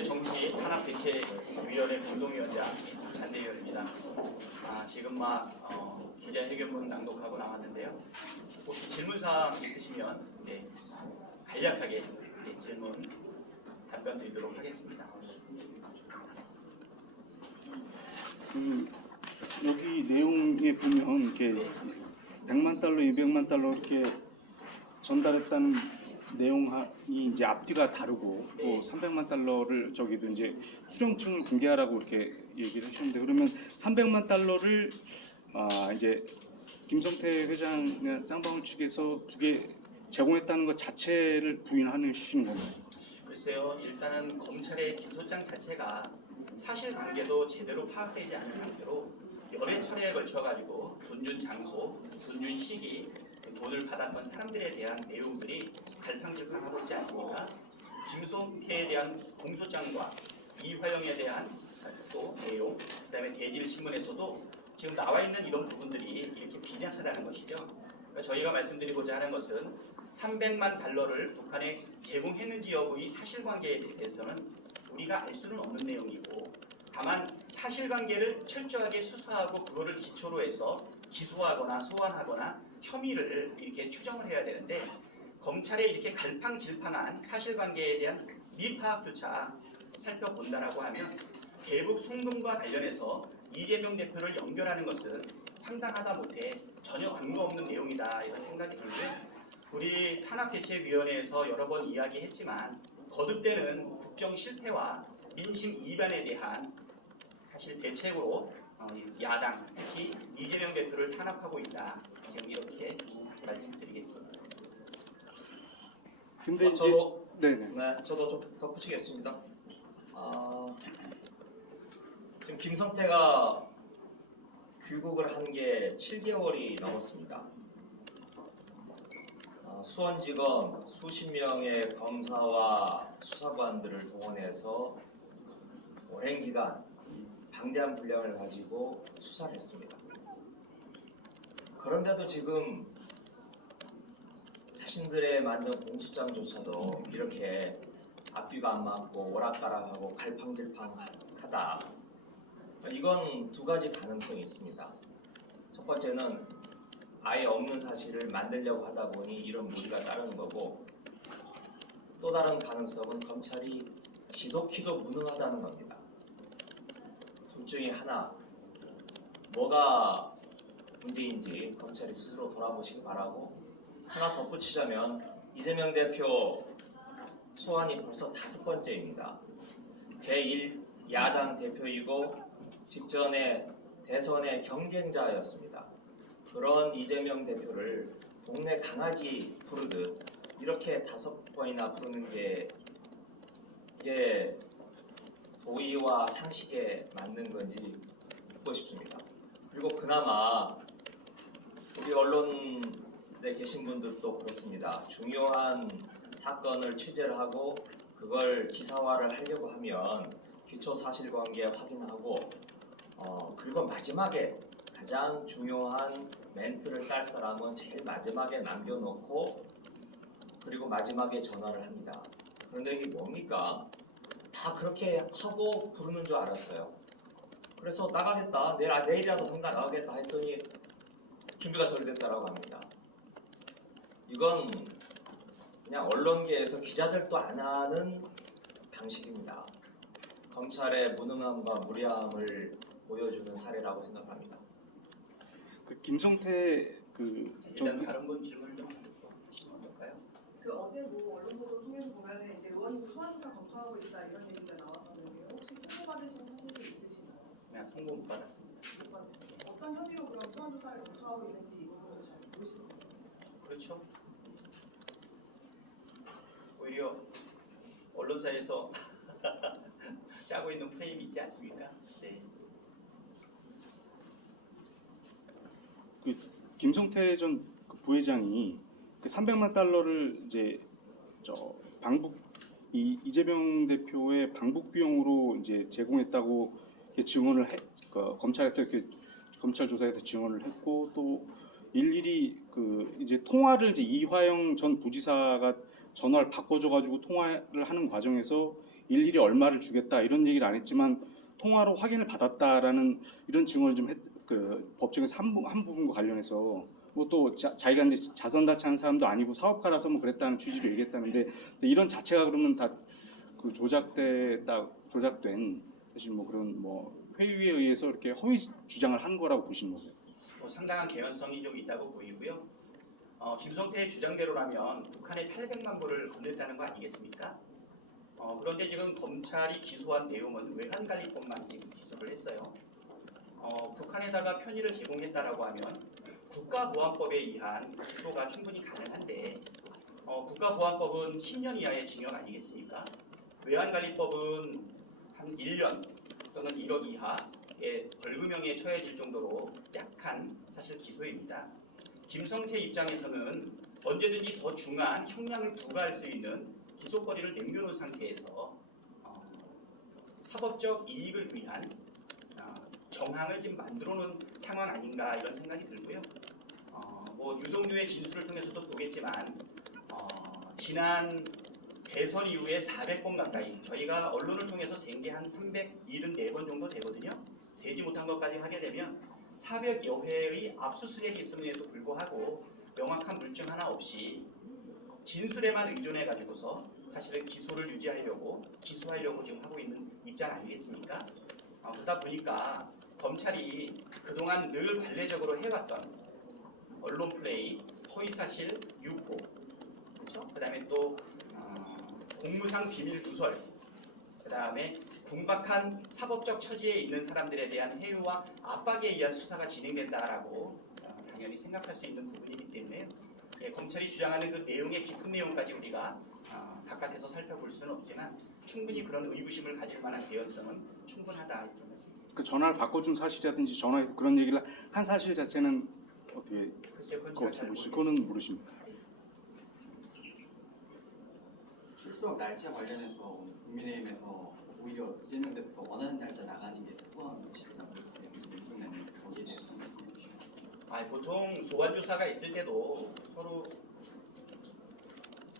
정치 탄압대책위원회 공동위원장 잔대열입니다. 지금 기자회견문 낭독하고 나왔는데요. 혹시 질문사항 있으시면 간략하게 질문 답변 드리도록 하겠습니다. 여기 내용에 보면 이렇게 100만 달러, 200만 달러 이렇게 전달했다는 내용이 이제 앞뒤가 다르고 또 300만 달러를 저기도 이제 수령층을 공개하라고 이렇게 얘기를 해주는데, 그러면 300만 달러를 이제 김성태 회장 쌍방울 측에서 북에 제공했다는 것 자체를 부인하는 건가요? 글쎄요, 일단은 검찰의 기소장 자체가 사실관계도 제대로 파악되지 않은 상태로 여러 차례에 걸쳐가지고 돈 준 장소, 돈 준 시기, 돈을 받았던 사람들에 대한 내용들이 갈팡질팡하고 있지 않습니까? 김성태에 대한 공소장과 이화영에 대한 또 내용, 그다음에 대질신문에서도 지금 나와 있는 이런 부분들이 이렇게 빈약하다는 것이죠. 그러니까 저희가 말씀드리고자 하는 것은 300만 달러를 북한에 제공했는지 여부의 사실관계에 대해서는 우리가 알 수는 없는 내용이고, 다만 사실관계를 철저하게 수사하고 그거를 기초로 해서 기소하거나 소환하거나 혐의를 이렇게 추정을 해야 되는데, 검찰의 이렇게 갈팡질팡한 사실관계에 대한 미파악조차 살펴본다라고 하면 대북 송금과 관련해서 이재명 대표를 연결하는 것은 황당하다 못해 전혀 근거 없는 내용이다, 이런 생각이 들고요. 우리 탄압대책위원회에서 여러 번 이야기했지만 거듭되는 국정 실패와 민심 이반에 대한 사실 대책으로 야당, 특히 이재명 대표를 탄압하고 있다, 지금 이렇게 말씀드리겠습니다. 근데 저도 좀 덧붙이겠습니다. 지금 김성태가 귀국을 한 게 7개월이 넘었습니다. 수원지검 수십 명의 검사와 수사관들을 동원해서 오랜 기간 방대한 분량을 가지고 수사를 했습니다. 그런데도 지금 자신들의 만든 공소장조차도 이렇게 앞뒤가 안 맞고 오락가락하고 갈팡질팡하다. 이건 두 가지 가능성이 있습니다. 첫 번째는 아예 없는 사실을 만들려고 하다 보니 이런 무리가 따르는 거고, 또 다른 가능성은 검찰이 지독히도 무능하다는 겁니다. 둘 중에 하나, 뭐가 문제인지 검찰이 스스로 돌아보시기 바라고, 하나 덧붙이자면 이재명 대표 소환이 벌써 5번째입니다. 제1야당 대표이고 직전에 대선의 경쟁자였습니다. 그런 이재명 대표를 동네 강아지 부르듯 이렇게 5번이나 부르는 게 이게 도의와 상식에 맞는 건지 묻고 싶습니다. 그리고 그나마 우리 언론에 계신 분들도 그렇습니다. 중요한 사건을 취재를 하고 그걸 기사화를 하려고 하면 기초 사실관계 확인하고 그리고 마지막에 가장 중요한 멘트를 딸 사람은 제일 마지막에 남겨놓고 그리고 마지막에 전화를 합니다. 그런데 이게 뭡니까? 다 그렇게 하고 부르는 줄 알았어요. 그래서 나가겠다, 내일이라도 상가 나가겠다 했더니 준비가 덜 됐다라고 합니다. 이건 그냥 언론계에서 기자들도 안 하는 방식입니다. 검찰의 무능함과 무례함을 보여주는 사례라고 생각합니다. 김성태 일단 다른 분 질문을 좀 하시면 어떨까요? 어제 언론 보도 통해서 보면은 이제 의원님 소환조사 검토하고 있다 이런 얘기가 나왔었는데요. 혹시 통보 받으신 사실이 있으신가요? 그냥 통보 못 받았습니다. 못 받으셨어요? 어떤 혐의로 그럼 소환조사를 검토하고 있는지 이 부분을 잘 모르시는 거예요? 그렇죠. 오히려 언론사에서 짜고 있는 프레임이 있지 않습니까? 네. 김성태 전 부회장이 300만 달러를 이제 이재명 대표의 방북 비용으로 이제 제공했다고 이렇게 증언을 검찰에서 이렇게 검찰 조사에서 증언을 했고, 또 일일이 이제 통화를 이제 이화영 전 부지사가 전화를 바꿔줘가지고 통화를 하는 과정에서 일일이 얼마를 주겠다 이런 얘기를 안 했지만 통화로 확인을 받았다라는 이런 증언을 좀 그 법정에서 한 부분과 관련해서 뭐 또 자기가 이제 자선 다치하는 사람도 아니고 사업가라서 뭐 그랬다는 취지로 얘기했다는데 이런 자체가 그러면 다 그 조작된 사실 뭐 그런 뭐 회유에 의해서 이렇게 허위 주장을 한 거라고 보시는 거예요. 상당한 개연성이 좀 있다고 보이고요. 김성태의 주장대로라면 북한에 800만 불을 건넸다는 거 아니겠습니까? 그런데 지금 검찰이 기소한 내용은 외환관리법만 지금 기소를 했어요. 북한에다가 편의를 제공했다라고 하면 국가보안법에 의한 기소가 충분히 가능한데 국가보안법은 10년 이하의 징역 아니겠습니까? 외환관리법은 한 1년 또는 1억 이하의 벌금형에 처해질 정도로 약한 사실 기소입니다. 김성태 입장에서는 언제든지 더 중한 형량을 부과할 수 있는 기소거리를 남겨놓은 상태에서 사법적 이익을 위한 정황을 지금 만들어놓은 상황 아닌가 이런 생각이 들고요. 뭐 유동규의 진술을 통해서도 보겠지만 지난 대선 이후에 400번 가까이 저희가 언론을 통해서 센 게 한 374번 정도 되거든요. 세지 못한 것까지 하게 되면 400여 회의 압수수색이 있음에도 불구하고 명확한 물증 하나 없이 진술에만 의존해 가지고서 사실은 기소를 유지하려고 기소하려고 지금 하고 있는 입장 아니겠습니까? 그러다 보니까 검찰이 그동안 늘 관례적으로 해왔던 언론 플레이, 허위사실 유포, 그렇죠? 그다음에 또 공무상 비밀 누설, 그다음에 궁박한 사법적 처지에 있는 사람들에 대한 해유와 압박에 의한 수사가 진행된다라고 당연히 생각할 수 있는 부분이기 때문에 검찰이 주장하는 그 내용의 깊은 내용까지 우리가 바깥에서 살펴볼 수는 없지만 충분히 그런 의구심을 가질 만한 개연성은 충분하다 이런 말씀입니다. 그 전화를 바꿔준 사실이라든지 전화해서 그런 얘기를 한 사실 자체는 어떻게 글쎄요, 그건 제가 잘 모르겠습니다. 그거는 모르십니까? 출석 날짜 관련해서 국민의힘에서 오히려 이재명 대표가 원하는 날짜 나가는 게 더 포함되시다고 윤석열님 거기에 대해서 말씀해 주시죠. 보통 소환 조사가 있을 때도 서로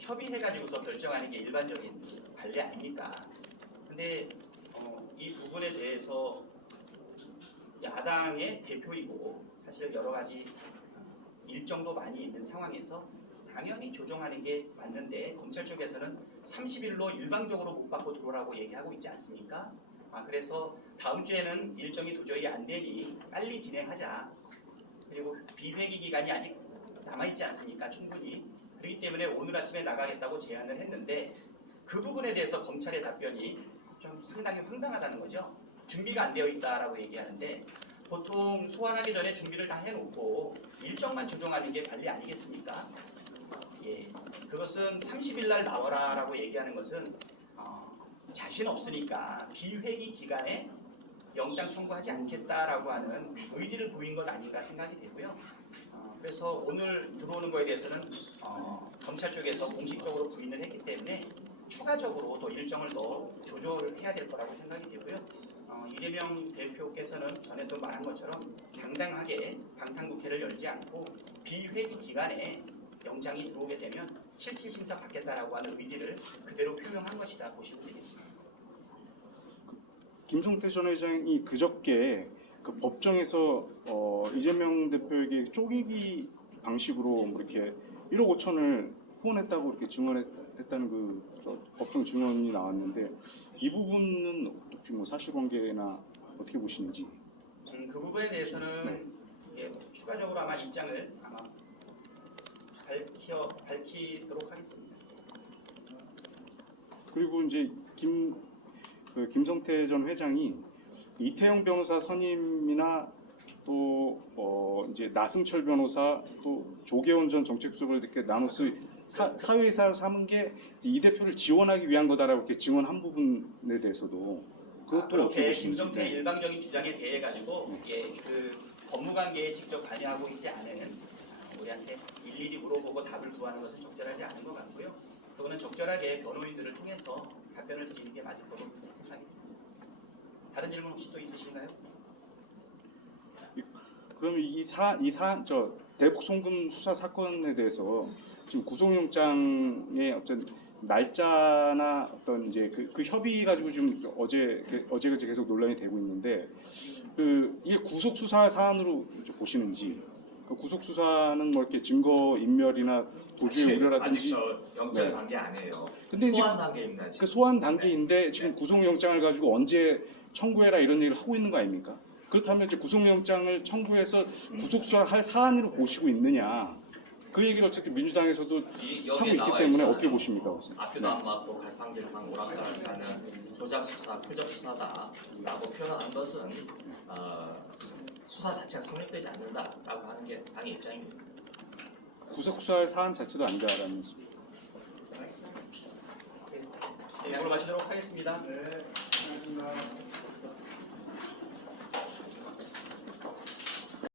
협의해가지고서 결정하는 게 일반적인 관례 아닙니까? 근데 이 부분에 대해서 야당의 대표이고 사실 여러 가지 일정도 많이 있는 상황에서 당연히 조정하는 게 맞는데 검찰 쪽에서는 30일로 일방적으로 못 받고 들어오라고 얘기하고 있지 않습니까? 그래서 다음 주에는 일정이 도저히 안 되니 빨리 진행하자. 그리고 비회기 기간이 아직 남아있지 않습니까? 충분히. 그렇기 때문에 오늘 아침에 나가겠다고 제안을 했는데 그 부분에 대해서 검찰의 답변이 좀 상당히 황당하다는 거죠. 준비가 안 되어 있다라고 얘기하는데 보통 소환하기 전에 준비를 다 해놓고 일정만 조정하는 게 관리 아니겠습니까? 예, 그것은 30일 날 나와라라고 얘기하는 것은 자신 없으니까 비회기 기간에 영장 청구하지 않겠다라고 하는 의지를 보인 것 아닌가 생각이 되고요. 그래서 오늘 들어오는 거에 대해서는 검찰 쪽에서 공식적으로 부인을 했기 때문에 추가적으로 또 일정을 더 조절을 해야 될 거라고 생각이 되고요. 이재명 대표께서는 전에 또 말한 것처럼 당당하게 방탄국회를 열지 않고 비회기 기간에 영장이 들어오게 되면 실질 심사 받겠다라고 하는 의지를 그대로 표명한 것이다 보시면 되겠습니다. 김성태 전 회장이 그저께 그 법정에서 이재명 대표에게 쪼개기 방식으로 뭐 이렇게 1억 5천을 후원했다고 이렇게 증언했다는 그 법정 증언이 나왔는데 이 부분은 혹시 뭐 사실관계나 어떻게 보시는지? 그 부분에 대해서는 추가적으로 아마 입장을 아마 밝히도록 하겠습니다. 그리고 이제 김성태 전 회장이 이태영 변호사 선임이나 또 이제 나승철 변호사 또 조계원 전 정책수석을 이렇게 나눠서 사회이사로 삼은 게 이 대표를 지원하기 위한 거다라고 이렇게 증언한 부분에 대해서도 그것도 어떻게 그렇게 보시는지? 김성태 일방적인 주장에 대해 가지고 그 법무관계에 직접 관여하고 있지 않은 우리한테 일일이 물어보고 답을 구하는 것은 적절하지 않은 것 같고요. 그거는 적절하게 변호인들을 통해서 답변을 드리는 게 맞을 거라고 생각이 듭니다. 다른 질문 혹시 또 있으신가요? 그럼 저 대북 송금 수사 사건에 대해서 지금 구속영장에 어쨌든 날짜나 어떤 이제 그 협의 가지고 좀 어제가 계속 논란이 되고 있는데 이게 구속 수사 사안으로 보시는지 구속 수사는 뭐 이렇게 증거 인멸이나 도주의 아직 우려라든지 저 영장 네. 단계 아니에요. 근데 이제 소환 단계입니다. 지금. 그 소환 단계인데 지금 구속영장을 가지고 언제 청구해라 이런 얘기를 하고 있는 거 아닙니까? 그렇다면 이제 구속영장을 청구해서 구속수사할 사안으로 보시고 있느냐? 그 얘기를 어쨌든 민주당에서도 여기에 하고 있기 나와 때문에 있잖아요. 어떻게 보십니까? 그것은? 앞뒤도 안 맞고 갈팡질팡 오락가락하는 조작 수사, 표적 수사다라고 표현한 것은 수사 자체가 성립되지 않는다라고 하는 게 당의 입장입니다. 구속수사할 사안 자체도 아니다라는 말씀입니다. 네, 이걸로 마치도록 하겠습니다. 네, 고맙습니다.